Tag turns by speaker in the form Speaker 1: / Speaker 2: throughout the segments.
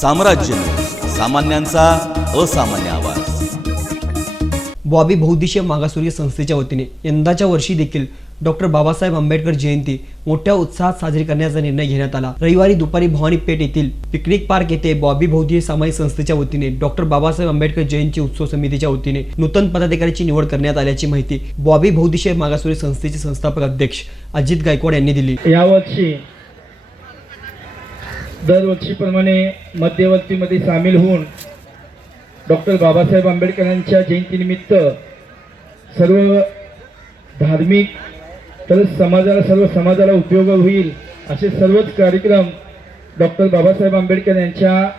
Speaker 1: साम्राज्य सामान्यांचा असामान्य आवाज.
Speaker 2: बॉबी बहुद्देशीय मागासवर्गीय संस्थेच्या वतीने यंदाच्या वर्षी देखील डॉक्टर बाबासाहेब आंबेडकर जयंती मोठ्या उत्साहात साजरी करण्याचा निर्णय घेण्यात आला. रविवारी दुपारी भवानी पेठ येथील पिकनिक पार्क येथे बॉबी बहुद्देशीय सामाजिक संस्थेच्या वतीने डॉक्टर बाबासाहेब आंबेडकर जयंती उत्सव समितीच्या वतीने नूतन पदाधिकाऱ्याची निवड करण्यात आल्याची माहिती बॉबी बहुद्देशीय मागासवर्गीय संस्थेचे संस्थापक अध्यक्ष अजित गायकवाड यांनी दिली.
Speaker 3: यावर्षी दरवर्षीप्रमाणे मध्यवर्तीमध्ये सामील होऊन डॉक्टर बाबासाहेब आंबेडकरांच्या जयंतीनिमित्त सर्व धार्मिक तर समाजाला सर्व समाजाला उपयोग होईल असे सर्वच कार्यक्रम डॉक्टर बाबासाहेब आंबेडकर यांच्या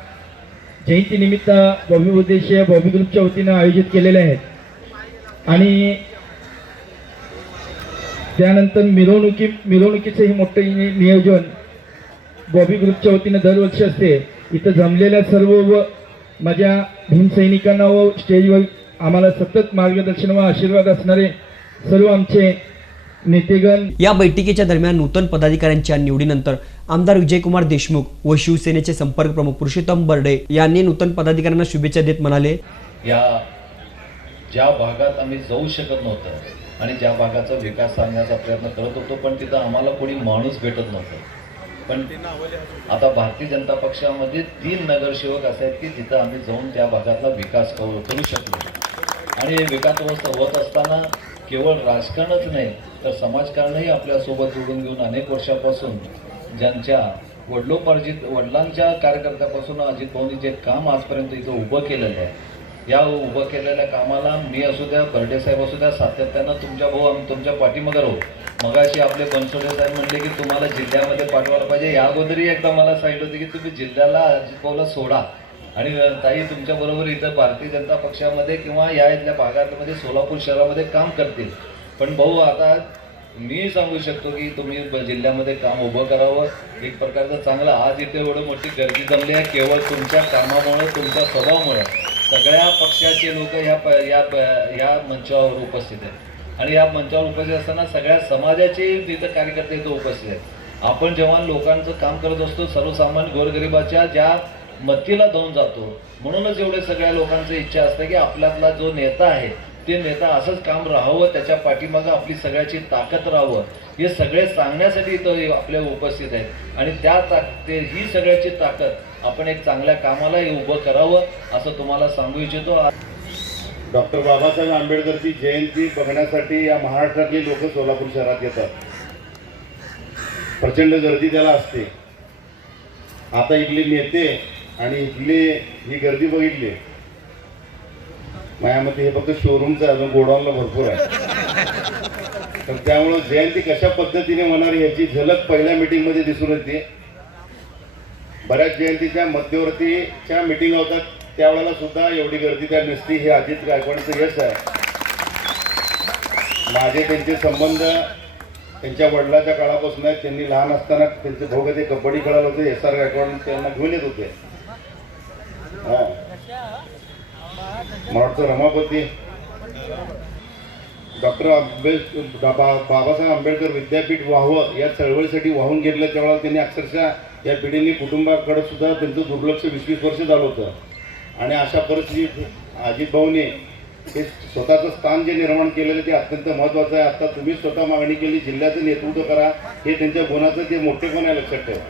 Speaker 3: जयंतीनिमित्त बॉबी उद्देशीय बॉबी ग्रुपच्या वतीनं आयोजित केलेले आहेत. आणि त्यानंतर मिरवणुकी मिरवणुकीचंही मोठं नियोजन बॉबी ग्रुपच्या वतीनं दरवर्षी असते. इथं जमलेल्या सर्व व माझ्या भीमसैनिकांना व स्टेजवर आम्हाला सतत मार्गदर्शन व आशीर्वाद असणारे सर्व आमचे नेतेगण.
Speaker 2: या बैठकीच्या दरम्यान नूतन पदाधिकाऱ्यांच्या निवडीनंतर आमदार विजयकुमार देशमुख व शिवसेनेचे संपर्क प्रमुख पुरुषोत्तम बर्डे यांनी नूतन पदाधिकाऱ्यांना शुभेच्छा देत म्हणाले.
Speaker 4: या ज्या भागात आम्ही जाऊ शकत नव्हतं आणि ज्या भागाचा विकास सांगण्याचा प्रयत्न करत होतो पण तिथं आम्हाला कोणी माणूस भेटत नव्हतं. पण आता भारतीय जनता पक्षामध्ये तीन नगरसेवक असे आहेत की तिथं आम्ही जाऊन त्या भागातला विकास करू करू शकलो. आणि हे विकास होत होत असताना केवळ राजकारणच नाही तर समाजकारणही आपल्यासोबत जोडून घेऊन अनेक वर्षापासून ज्यांच्या वडिलोपार्जित वडिलांच्या कार्यकर्त्यापासून अजित भाऊनी जे काम आजपर्यंत इथं उभं केलेलं आहे या उभं केलेल्या कामाला मी असू द्या बर्डे साहेब असू द्या सातत्यानं तुमच्या भाऊ आम्ही तुमच्या पाठीमागे राहू. मगाशी आपले बनसोडे साहेब म्हणले की तुम्हाला जिल्ह्यामध्ये पाठवायला पाहिजे. या अगोदरही एकदा मला सांगितलं होतं की तुम्ही जिल्ह्याला अजित भाऊला सोडा. आणि ताई तुमच्याबरोबर इथं भारतीय जनता पक्षामध्ये किंवा या इथल्या भागामध्ये सोलापूर शहरामध्ये काम करतील. पण भाऊ आता मी सांगू शकतो की तुम्ही जिल्ह्यामध्ये काम उभं करावं. एक प्रकारचं चांगलं आज इथे एवढं मोठी गर्दी जमली आहे. केवळ तुमच्या कामामुळे तुमच्या स्वभावामुळे. सगळ्या पक्षाचे लोक या प- या प- या मंचावर उपस्थित आहेत. आणि या मंचावर उपस्थित असताना सगळ्या समाजाचे तिथं कार्यकर्ते इथं उपस्थित आहेत. आपण जेव्हा लोकांचं काम करत असतो सर्वसामान्य गोरगरिबाच्या ज्या मतीला धावून जातो म्हणूनच एवढे सगळ्या लोकांचं इच्छा असते की आपल्यातला जो नेता आहे ते नेता असंच काम राहावं त्याच्या पाठीमागं आपली सगळ्याची ताकद राहावं हे सगळे सांगण्यासाठी इथं आपल्या उपस्थित आहेत. आणि त्या ताक ते ही सगळ्याची ताकद आपण एक चांगल्या कामाला हे उभं करावं असं तुम्हाला सांगू इच्छितो.
Speaker 5: डॉक्टर बाबासाहेब आंबेडकरची जयंती बघण्यासाठी या महाराष्ट्रातली लोक सोलापूर शहरात येतात. प्रचंड गर्दी त्याला असते. आता इथले नेते आणि इथली ही गर्दी बघितली. माझ्यामध्ये हे फक्त शोरूमचं अजून गोडाऊनला भरपूर आहे. तर त्यामुळं जयंती कशा पद्धतीने होणार याची झलक पहिल्या मीटिंगमध्ये दिसून येते. बऱ्याच जयंतीच्या मध्यवर्तीच्या मिटिंग होतात. त्यावेळेला सुद्धा एवढी गर्दी त्या नसती हे अजित गायकवाडचं यश आहे. माझे त्यांचे संबंध त्यांच्या वडिलाच्या काळापासून आहेत. त्यांनी लहान असताना त्यांचे भोग ते कबड्डी खेळायला होते. एस आर गायकवाड त्यांना घेऊन येत होते. हा. मला रमापती डॉक्टर आंबेड बाबासाहेब आंबेडकर विद्यापीठ व्हावं या चळवळीसाठी वाहून घेतलं त्यावेळेला त्यांनी अक्षरशः या पिढीने कुटुंबाकडे सुद्धा त्यांचं दुर्लक्ष वीस वीस वर्ष झालं होतं. आणि अशा परिस्थितीत अजित भाऊने हे स्वतःचं स्थान जे निर्माण केलेलं ते अत्यंत महत्त्वाचं आहे. आता तुम्ही स्वतः मागणी केली जिल्ह्याचं नेतृत्व करा हे त्यांच्या गुणाचं ते मोठेपण आहे लक्षात ठेवा.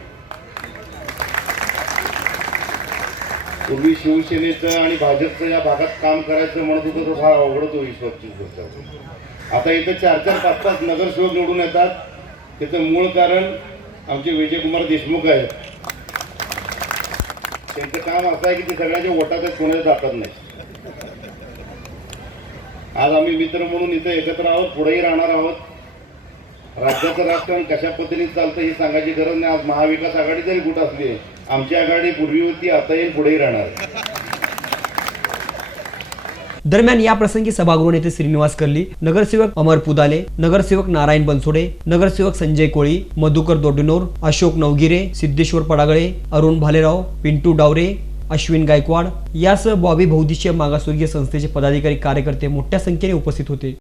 Speaker 5: पूर्वी शिवसेनेचं आणि भाजपचं या भागात काम करायचं म्हणत होतं तो फार अवघड होतो वीस गोष्ट आता इथं चार चार पाच पाच नगरसेवक निवडून येतात. त्याचं मूळ कारण आमचे विजयकुमार देशमुख आहेत. त्यांचं काम असं आहे की ते सगळ्याच्या वोटात आहेत कोणाच्या जातात नाही. आज आम्ही मित्र म्हणून इथं एकत्र आहोत पुढेही राहणार आहोत. राज्याचं राजकारण कशा पद्धतीने चालतं हे सांगायची गरज नाही. आज महाविकास आघाडी जरी कुठं असली आमची आघाडी पूर्वी होती आता येईल पुढेही राहणार
Speaker 2: दरम्यान या प्रसंगी सभागृह नेते श्रीनिवास कर्ली नगरसेवक अमर पुदाले नगरसेवक नारायण बनसोडे नगरसेवक संजय कोळी मधुकर दोडनोर अशोक नवगिरे सिद्धेश्वर पडागळे अरुण भालेराव पिंटू डावरे अश्विन गायकवाड यासह बॉबी भौदिशीय मागासवर्गीय संस्थेचे पदाधिकारी कार्यकर्ते मोठ्या संख्येने उपस्थित होते.